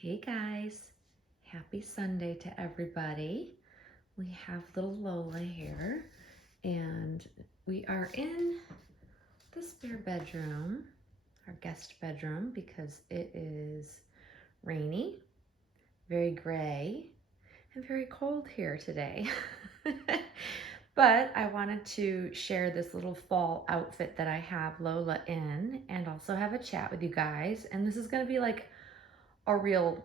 Hey guys, happy Sunday to everybody. We have little Lola here and we are in the spare bedroom, our guest bedroom, because it is rainy, very gray, and very cold here today. But I wanted to share this little fall outfit that I have Lola in and also have a chat with you guys. And this is going to be like a real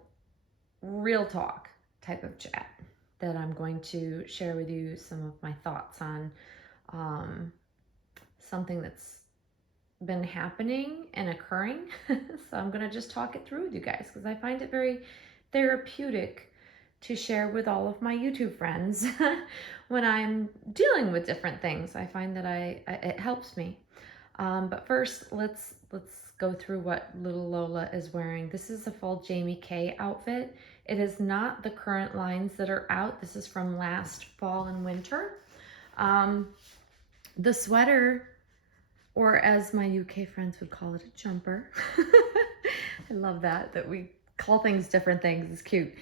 talk type of chat that I'm going to share with you some of my thoughts on something that's been happening and occurring. So I'm going to just talk it through with you guys because I find it very therapeutic to share with all of my YouTube friends when I'm dealing with different things. I find that it helps me. But first, let's go through what little Lola is wearing. This is a full Jamie K outfit. It is not the current lines that are out. This is from last fall and winter. The sweater, or as my UK friends would call it, a jumper. I love that we call things different things. It's cute.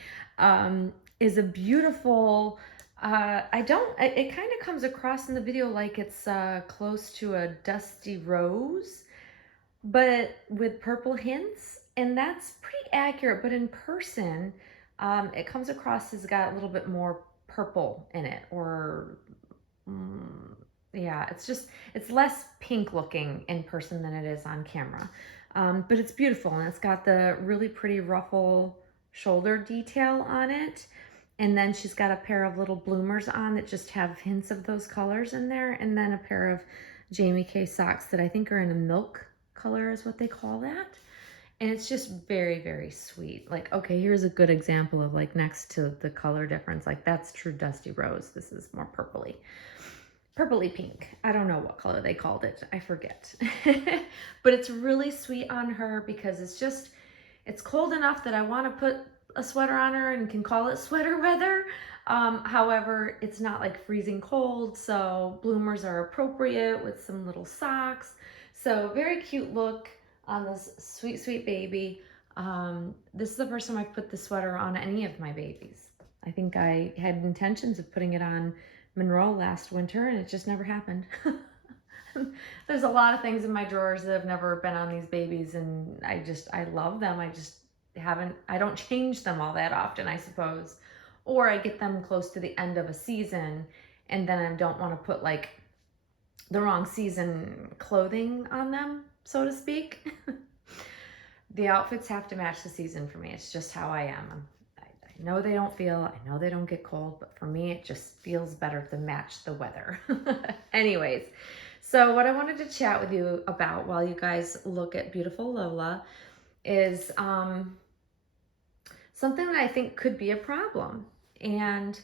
Is a beautiful, it kind of comes across in the video like it's close to a dusty rose, but with purple hints. And that's pretty accurate, but in person, it comes across as got a little bit more purple in it, or yeah, it's less pink looking in person than it is on camera. But it's beautiful, and it's got the really pretty ruffle shoulder detail on it. And then she's got a pair of little bloomers on that just have hints of those colors in there. And then a pair of Jamie K socks that I think are in a milk color is what they call that. And it's just very, very sweet. Like, okay, here's a good example of like next to the color difference. Like that's true dusty rose. This is more purpley pink. I don't know what color they called it. I forget. But it's really sweet on her because it's cold enough that I want to put a sweater on her and can call it sweater weather. However, it's not like freezing cold, so bloomers are appropriate with some little socks. So very cute look on this sweet, sweet baby. This is the first time I've put the sweater on any of my babies. I think I had intentions of putting it on Monroe last winter and it just never happened. There's a lot of things in my drawers that have never been on these babies, and I love them. I don't change them all that often, I suppose. Or I get them close to the end of a season and then I don't want to put like the wrong season clothing on them, so to speak. The outfits have to match the season for me. It's just how I am. I know they don't I know they don't get cold, but for me, it just feels better to match the weather. Anyways, so what I wanted to chat with you about while you guys look at beautiful Lola is something that I think could be a problem. And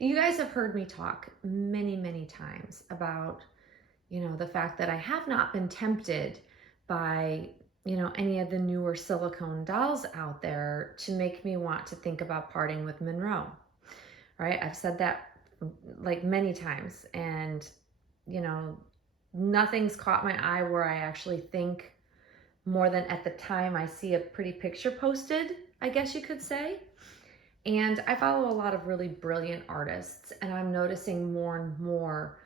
you guys have heard me talk many, many times about, the fact that I have not been tempted by, any of the newer silicone dolls out there to make me want to think about parting with Monroe, right? I've said that like many times, and, nothing's caught my eye where I actually think more than at the time I see a pretty picture posted, I guess you could say. And I follow a lot of really brilliant artists, and I'm noticing more and more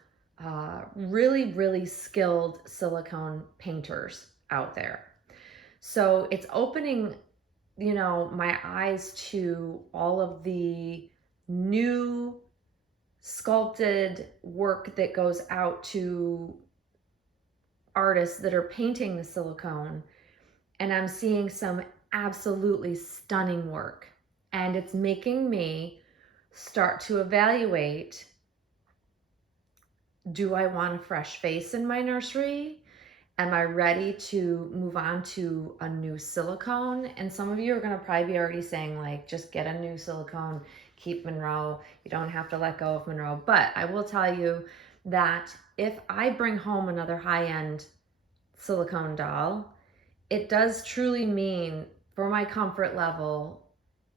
really, really skilled silicone painters out there. So it's opening, my eyes to all of the new sculpted work that goes out to artists that are painting the silicone. And I'm seeing some absolutely stunning work. And it's making me start to evaluate, do I want a fresh face in my nursery? Am I ready to move on to a new silicone? And some of you are going to probably be already saying, like, just get a new silicone, keep Monroe. You don't have to let go of Monroe. But I will tell you that if I bring home another high-end silicone doll, it does truly mean for my comfort level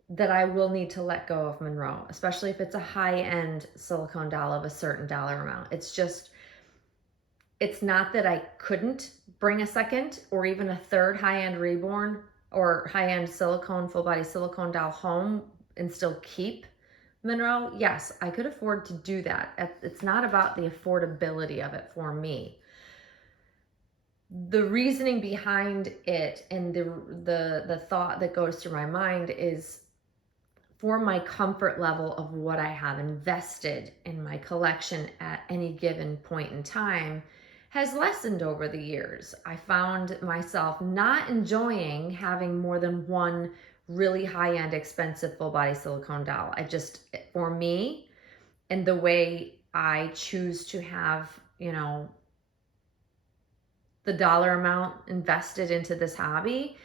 that I will need to let go of Monroe, especially if it's a high-end silicone doll of a certain dollar amount. It's not that I couldn't bring a second or even a third high-end reborn or high-end silicone, full body silicone doll home and still keep Monroe, yes, I could afford to do that. It's not about the affordability of it for me. The reasoning behind it and the thought that goes through my mind is for my comfort level of what I have invested in my collection at any given point in time has lessened over the years. I found myself not enjoying having more than one really high-end expensive full body silicone doll. For me, and the way I choose to have, the dollar amount invested into this hobby,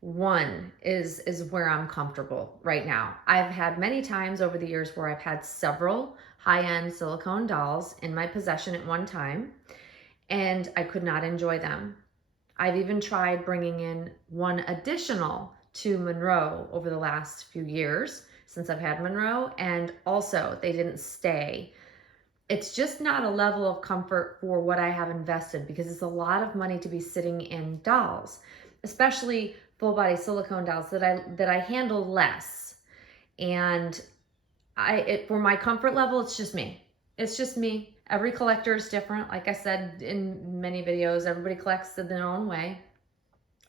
one is where I'm comfortable right now. I've had many times over the years where I've had several high-end silicone dolls in my possession at one time, and I could not enjoy them. I've even tried bringing in one additional to Monroe over the last few years since I've had Monroe, and also they didn't stay. It's just not a level of comfort for what I have invested, because it's a lot of money to be sitting in dolls, especially full body silicone dolls that I handle less. And for my comfort level, it's just me. It's just me. Every collector is different. Like I said in many videos, everybody collects in their own way.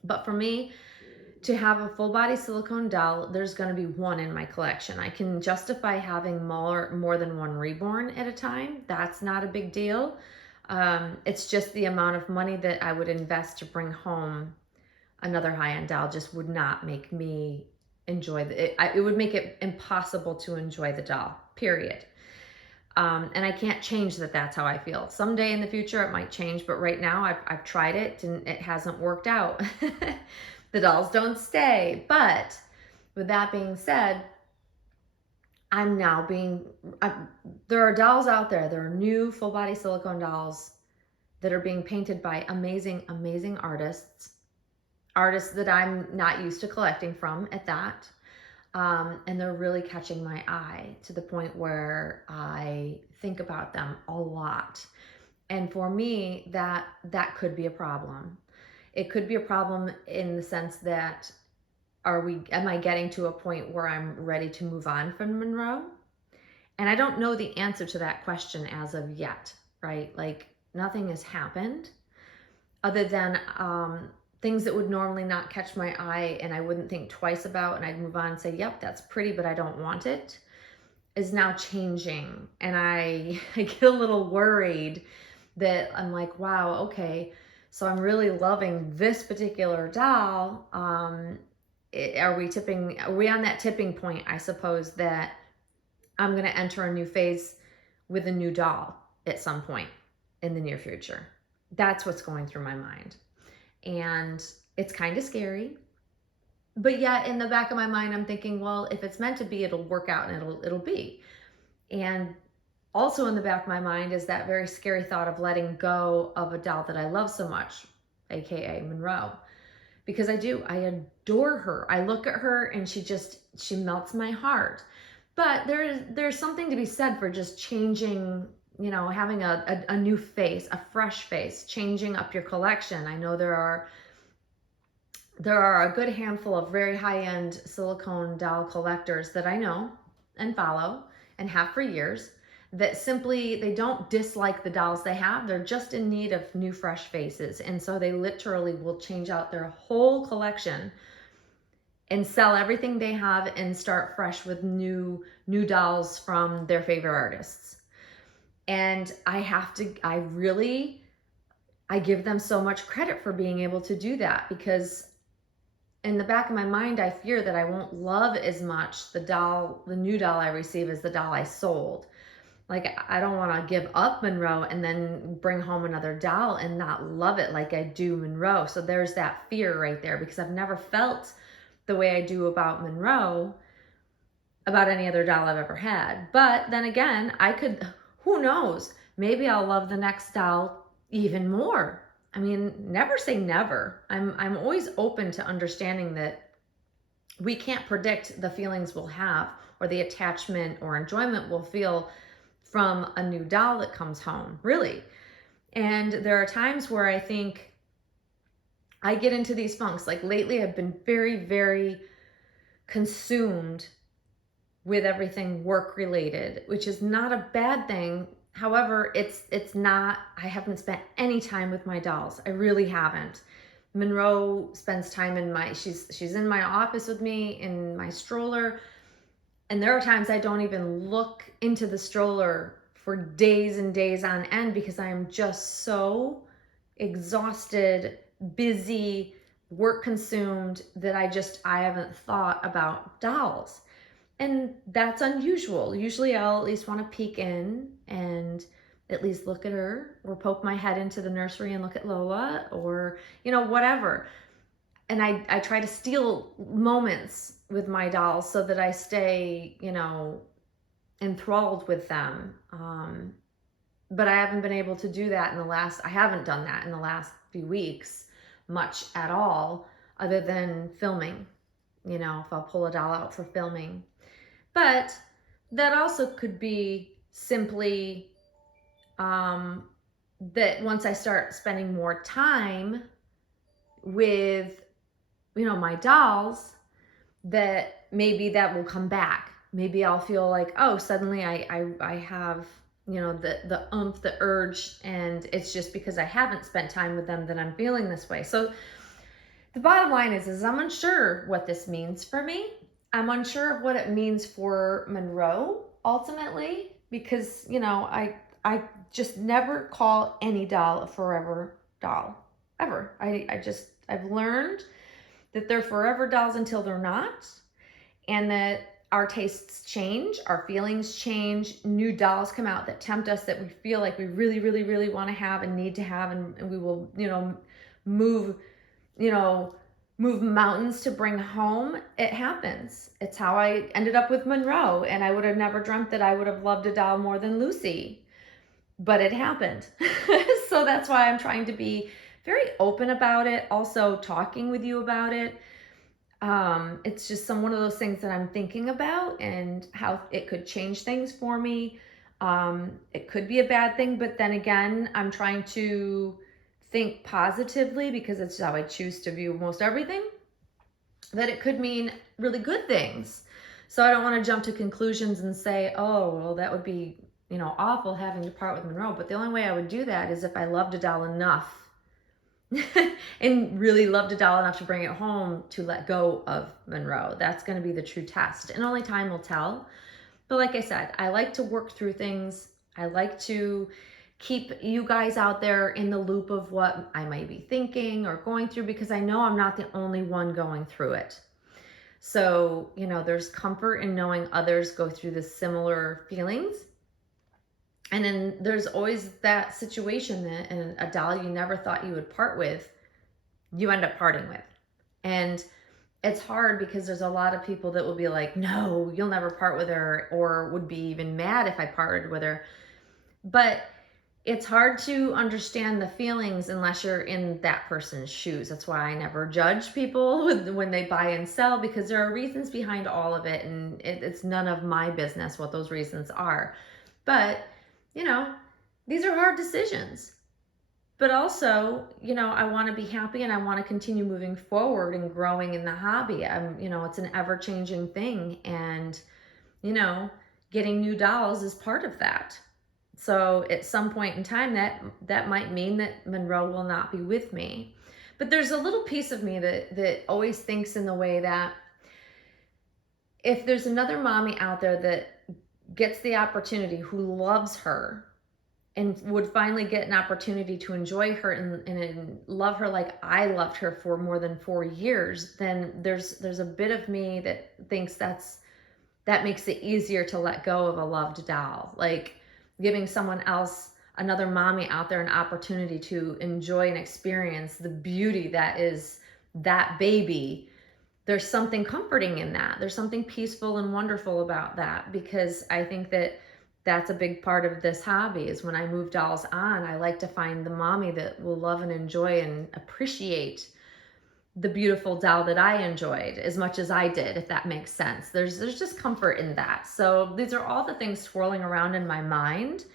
But for me, to have a full body silicone doll, there's going to be one in my collection. I can justify having more than one reborn at a time. That's not a big deal. It's just the amount of money that I would invest to bring home another high-end doll just would not make me enjoy it would make it impossible to enjoy the doll, period. And I can't change that that's how I feel. Someday in the future it might change, but right now I've tried it and it hasn't worked out. The dolls don't stay. But with that being said, there are dolls out there. There are new full body silicone dolls that are being painted by amazing, amazing artists that I'm not used to collecting from at that. And they're really catching my eye to the point where I think about them a lot. And for me, that could be a problem. It could be a problem in the sense that am I getting to a point where I'm ready to move on from Monroe? And I don't know the answer to that question as of yet, right? Like, nothing has happened other than things that would normally not catch my eye and I wouldn't think twice about, and I'd move on and say, yep, that's pretty, but I don't want it, is now changing. And I get a little worried that I'm like, wow, okay, so I'm really loving this particular doll. Are we on that tipping point, I suppose, that I'm going to enter a new phase with a new doll at some point in the near future? That's what's going through my mind. And it's kind of scary. But yet in the back of my mind, I'm thinking, well, if it's meant to be, it'll work out and it'll be. And also in the back of my mind is that very scary thought of letting go of a doll that I love so much, aka Monroe. Because I adore her. I look at her and she melts my heart. But there's something to be said for just changing, having a new face, a fresh face, changing up your collection. I know there are a good handful of very high-end silicone doll collectors that I know and follow and have for years that they don't dislike the dolls they have. They're just in need of new, fresh faces. And so they literally will change out their whole collection and sell everything they have and start fresh with new dolls from their favorite artists. And I give them so much credit for being able to do that, because in the back of my mind, I fear that I won't love as much the new doll I receive as the doll I sold. Like, I don't want to give up Monroe and then bring home another doll and not love it like I do Monroe. So there's that fear right there, because I've never felt the way I do about Monroe about any other doll I've ever had. But then again, who knows? Maybe I'll love the next doll even more. I mean, never say never. I'm always open to understanding that we can't predict the feelings we'll have or the attachment or enjoyment we'll feel from a new doll that comes home, really. And there are times where I think I get into these funks. Like lately, I've been very, very consumed with everything work related, which is not a bad thing. However, it's not, I haven't spent any time with my dolls. I really haven't. Monroe spends time in my, she's in my office with me in my stroller. And there are times I don't even look into the stroller for days and days on end because I am just so exhausted, busy, work consumed that I haven't thought about dolls. And that's unusual. Usually I'll at least want to peek in and at least look at her, or poke my head into the nursery and look at Lola, or, whatever. And I try to steal moments with my dolls so that I stay, enthralled with them. But I haven't been able to do that I haven't done that in the last few weeks much at all, other than filming, if I'll pull a doll out for filming. But that also could be simply that once I start spending more time with, my dolls, that maybe that will come back. Maybe I'll feel like, oh, suddenly I have, the oomph, the urge, and it's just because I haven't spent time with them that I'm feeling this way. So the bottom line is I'm unsure what this means for me. I'm unsure of what it means for Monroe ultimately, because, I just never call any doll a forever doll, ever. I've learned that they're forever dolls until they're not, and that our tastes change, our feelings change, new dolls come out that tempt us, that we feel like we really, really, really want to have and need to have, and we will, move, move mountains to bring home. It happens. It's how I ended up with Monroe, and I would have never dreamt that I would have loved a doll more than Lucy, but it happened. So that's why I'm trying to be very open about it, also talking with you about it. It's just one of those things that I'm thinking about, and how it could change things for me. It could be a bad thing, but then again, I'm trying to think positively, because it's how I choose to view most everything, that it could mean really good things. So I don't want to jump to conclusions and say, oh, well, that would be, awful having to part with Monroe. But the only way I would do that is if I loved a doll enough and really loved a doll enough to bring it home to let go of Monroe. That's going to be the true test, and only time will tell. But like I said, I like to work through things. I like to keep you guys out there in the loop of what I might be thinking or going through, because I know I'm not the only one going through it. So, there's comfort in knowing others go through the similar feelings. And then there's always that situation that a doll you never thought you would part with, you end up parting with. And it's hard, because there's a lot of people that will be like, no, you'll never part with her, or would be even mad if I parted with her. But it's hard to understand the feelings unless you're in that person's shoes. That's why I never judge people when they buy and sell, because there are reasons behind all of it, and it's none of my business what those reasons are. But these are hard decisions. But also, I want to be happy, and I want to continue moving forward and growing in the hobby. It's an ever-changing thing, and, getting new dolls is part of that. So at some point in time, that might mean that Monroe will not be with me. But there's a little piece of me that always thinks in the way that if there's another mommy out there that gets the opportunity, who loves her, and would finally get an opportunity to enjoy her and love her like I loved her for more than 4 years, then there's a bit of me that thinks that makes it easier to let go of a loved doll. Like giving someone else, another mommy out there, an opportunity to enjoy and experience the beauty that is that baby. There's something comforting in that. There's something peaceful and wonderful about that, because I think that's a big part of this hobby. Is when I move dolls on, I like to find the mommy that will love and enjoy and appreciate the beautiful doll that I enjoyed as much as I did, if that makes sense. There's just comfort in that. So these are all the things swirling around in my mind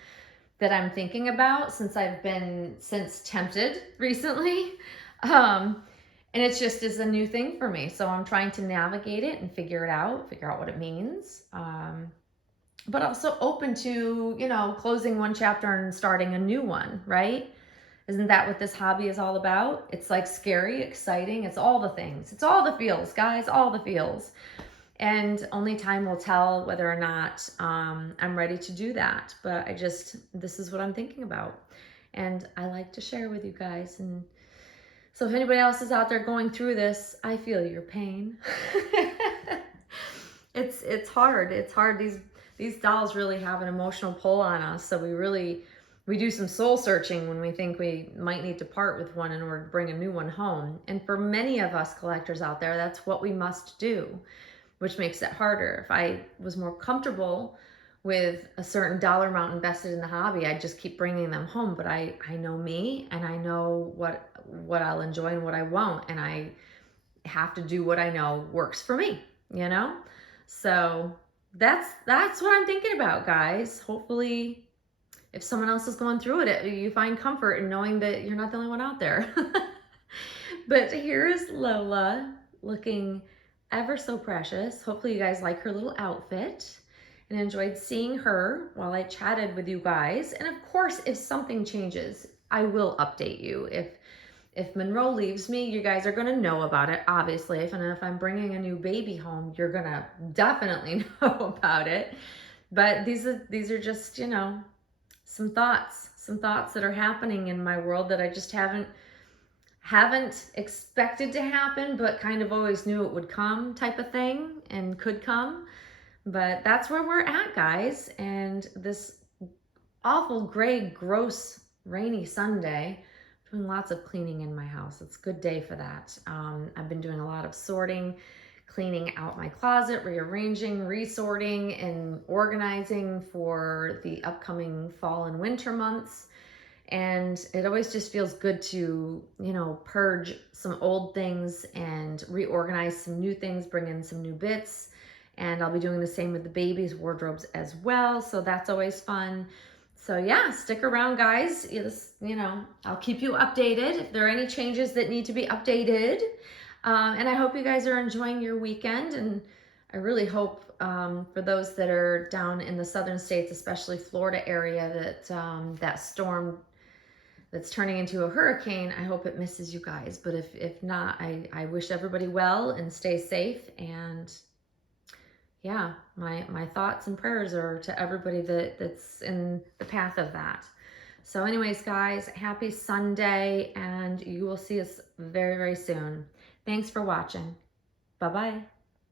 that I'm thinking about since I've been tempted recently. And it's just is a new thing for me. So I'm trying to navigate it and figure out what it means. But also open to, closing one chapter and starting a new one, right? Isn't that what this hobby is all about? It's like scary, exciting. It's all the things. It's all the feels, guys, all the feels. And only time will tell whether or not I'm ready to do that. But this is what I'm thinking about. And I like to share with you guys. And so if anybody else is out there going through this, I feel your pain. It's hard. It's hard. These dolls really have an emotional pull on us. So we do some soul searching when we think we might need to part with one in order to bring a new one home. And for many of us collectors out there, that's what we must do, which makes it harder. If I was more comfortable with a certain dollar amount invested in the hobby, I'd just keep bringing them home. But I know me, and I know what I'll enjoy and what I won't. And I have to do what I know works for me, So that's what I'm thinking about, guys. Hopefully, if someone else is going through it, you find comfort in knowing that you're not the only one out there. But here's Lola looking ever so precious. Hopefully you guys like her little outfit and enjoyed seeing her while I chatted with you guys. And of course, if something changes, I will update you. If Monroe leaves me, you guys are going to know about it, obviously. If I'm bringing a new baby home, you're going to definitely know about it. But these are just, some thoughts that are happening in my world that I just haven't expected to happen, but kind of always knew it would come, type of thing, and could come. But that's where we're at, guys. And this awful gray, gross, rainy Sunday, doing lots of cleaning in my house. It's a good day for that. I've been doing a lot of sorting, cleaning out my closet, rearranging, resorting, and organizing for the upcoming fall and winter months. And it always just feels good to, purge some old things and reorganize some new things, bring in some new bits. And I'll be doing the same with the baby's wardrobes as well. So that's always fun. So yeah, stick around, guys. I'll keep you updated if there are any changes that need to be updated. And I hope you guys are enjoying your weekend. And I really hope for those that are down in the southern states, especially Florida area, that that storm that's turning into a hurricane, I hope it misses you guys. But if not, I wish everybody well and stay safe. And yeah, my thoughts and prayers are to everybody that's in the path of that. So anyways, guys, happy Sunday, and you will see us very, very soon. Thanks for watching. Bye-bye.